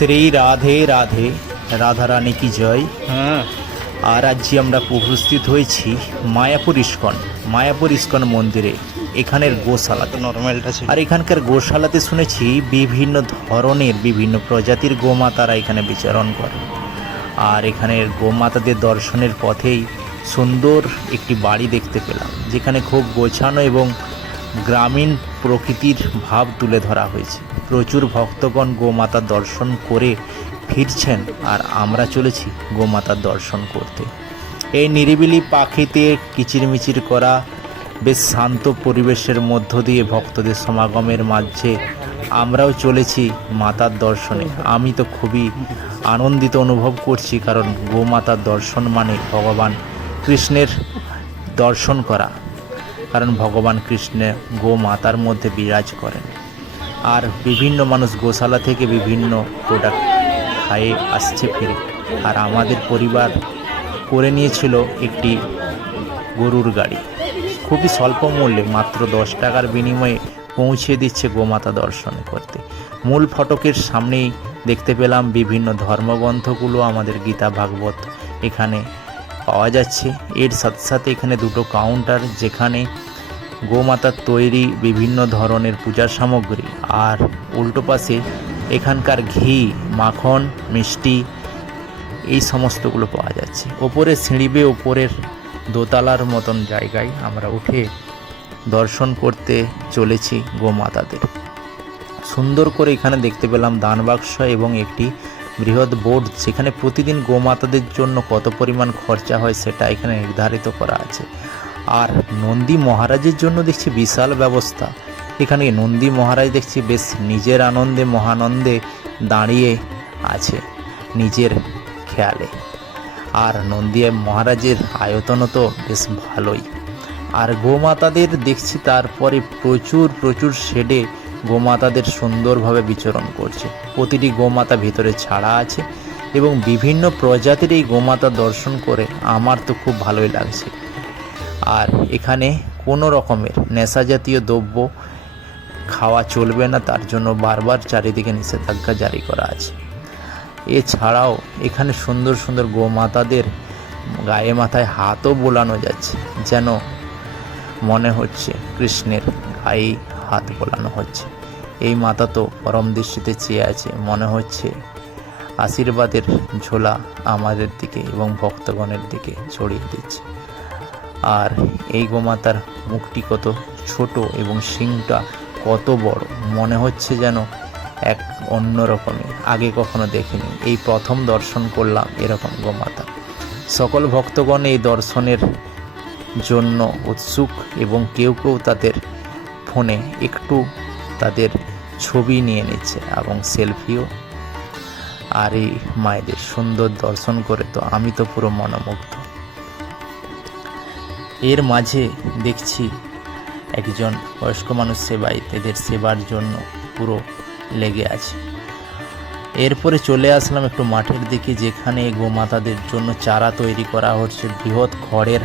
শ্রী রাধে রাধে, রাধারানী কি জয়। হ্যাঁ, আর আজকে আমরা উপস্থিত হয়েছি মায়াপুর ইস্কন মন্দিরে, এখানের গোশালাতে। নর্মালটা ছিল। আর এখানকার গোশালাতে শুনেছি বিভিন্ন ধরনের বিভিন্ন প্রজাতির গোমাতারা এখানে বিচরণ করে। আর এখানের গোমাতাদের দর্শনের পথেই সুন্দর একটি বাড়ি দেখতে পেলাম, যেখানে খুব গোছানো এবং গ্রামীণ প্রকৃতির ভাব তুলে ধরা হয়েছে। প্রচুর ভক্তগণ গোমাতার দর্শন করে ফিরছেন, আর আমরা চলেছি গোমাতার দর্শন করতে। এই নিরিবিলি পাখিতে কিচিরমিচির করা বেশ শান্ত পরিবেশের মধ্য দিয়ে ভক্তদের সমাগমের মাঝে আমরাও চলেছি মাতার দর্শনে। আমি তো খুবই আনন্দিত অনুভব করছি, কারণ গোমাতার দর্শন মানে ভগবান কৃষ্ণের দর্শন করা, কারণ ভগবান কৃষ্ণ গোমাতার মধ্যে বিরাজ করেন। আর বিভিন্ন মানুষ গোশালা থেকে বিভিন্ন প্রোডাক্ট খায়ে আসছে ফিরে। আর আমাদের পরিবার করে নিয়েছিল একটি গরুর গাড়ি, খুবই স্বল্প মূল্যে মাত্র 10 টাকার বিনিময়ে পৌঁছে দিচ্ছে গোমাতা দর্শন করতে। মূল ফটকের সামনেই দেখতে পেলাম বিভিন্ন ধর্মগ্রন্থগুলো, আমাদের গীতা ভাগবত এখানে পাওয়া যাচ্ছে। এর সাথে সাথে এখানে দুটো কাউন্টার, যেখানে গোমাতার তৈরি বিভিন্ন ধরনের পূজার সামগ্রী, আর উল্টো পাশে এখানকার ঘি, মাখন, মিষ্টি এই সমস্তগুলো পাওয়া যাচ্ছে। ওপরে সিঁড়ি বেয়ে ওপরের দোতলার মতন জায়গায় আমরা উঠে দর্শন করতে চলেছি গোমাতাদের। সুন্দর করে এখানে দেখতে পেলাম দান বাক্স এবং একটি বৃহৎ বোর্ড, যেখানে প্রতিদিন গোমাতাদের জন্য কত পরিমাণ খরচা হয় সেটা এখানে নির্ধারিত করা আছে। আর নন্দী মহারাজের জন্য দেখছি বিশাল ব্যবস্থা। এখানে নন্দী মহারাজ দেখছি বেশ নিজের আনন্দে মহানন্দে দাঁড়িয়ে আছে নিজের খেয়ালে। আর নন্দী মহারাজের আয়তনও তো বেশ ভালোই। আর গোমাতাদের দেখছি তারপরে প্রচুর শেডে গোমাতাদের সুন্দরভাবে বিচরণ করছে। প্রতিটি গোমাতা ভিতরে ছাড়া আছে এবং বিভিন্ন প্রজাতির এই গোমাতা দর্শন করে আমার তো খুব ভালোই লাগছে। আর এখানে কোনো রকমের নেশা জাতীয় দ্রব্য খাওয়া চলবে না, তার জন্য বারবার চারিদিকে নিষেধাজ্ঞা জারি করা আছে। এছাড়াও এখানে সুন্দর সুন্দর গোমাতাদের গায়ে মাথায় হাতও বোলানো যাচ্ছে, যেন মনে হচ্ছে কৃষ্ণের গায়ে হাত বোলানো হচ্ছে। এই মাতা তো পরম দৃষ্টিতে চেয়ে আছে, মনে হচ্ছে আশীর্বাদের ঝোলা আমাদের দিকে এবং ভক্তগণের দিকে ছড়িয়ে দিচ্ছে। আর এই গোমাতার মুখটি কত ছোট এবং শিংটা কত বড়, মনে হচ্ছে যেন এক অন্য রকমের, আগে কখনো দেখিনি, এই প্রথম দর্শন করলাম এরকম গোমাতা। সকল ভক্তগণ এই দর্শনের জন্য উৎসুক এবং কেউ তাদের ফোনে একটু তাদের ছবি নিয়ে নিচ্ছে এবং সেলফিও। আর এই মায়েদের সুন্দর দর্শন করে তো আমি তো পুরো মনোমুগ্ধ। এর মাঝে দেখছি একজন বয়স্ক মানুষ এদের সেবার জন্য পুরো লেগে আছে। এরপরে চলে আসলাম একটু মাঠের দিকে, যেখানে গোমাতাদের জন্য চারা তৈরি করা হচ্ছে। বৃহৎ খড়ের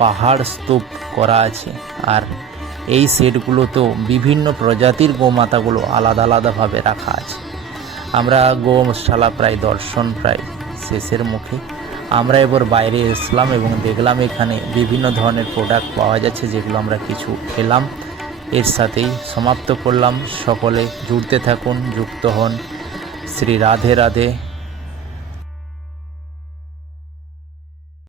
পাহাড় স্তূপ করা আছে। আর এই সেটগুলোতেও বিভিন্ন প্রজাতির গোমাতাগুলো আলাদা আলাদাভাবে রাখা আছে। আমরা গোশালা দর্শন প্রায় শেষের মুখে। আমরা এবার বাইরে এসলাম এবং দেখলাম এখানে বিভিন্ন ধরনের প্রোডাক্ট পাওয়া যাচ্ছে, যেগুলো আমরা কিছু খেলাম। এর সাথেই সমাপ্ত করলাম। সকলে জুড়তে থাকুন, যুক্ত হন। শ্রী রাধে রাধে।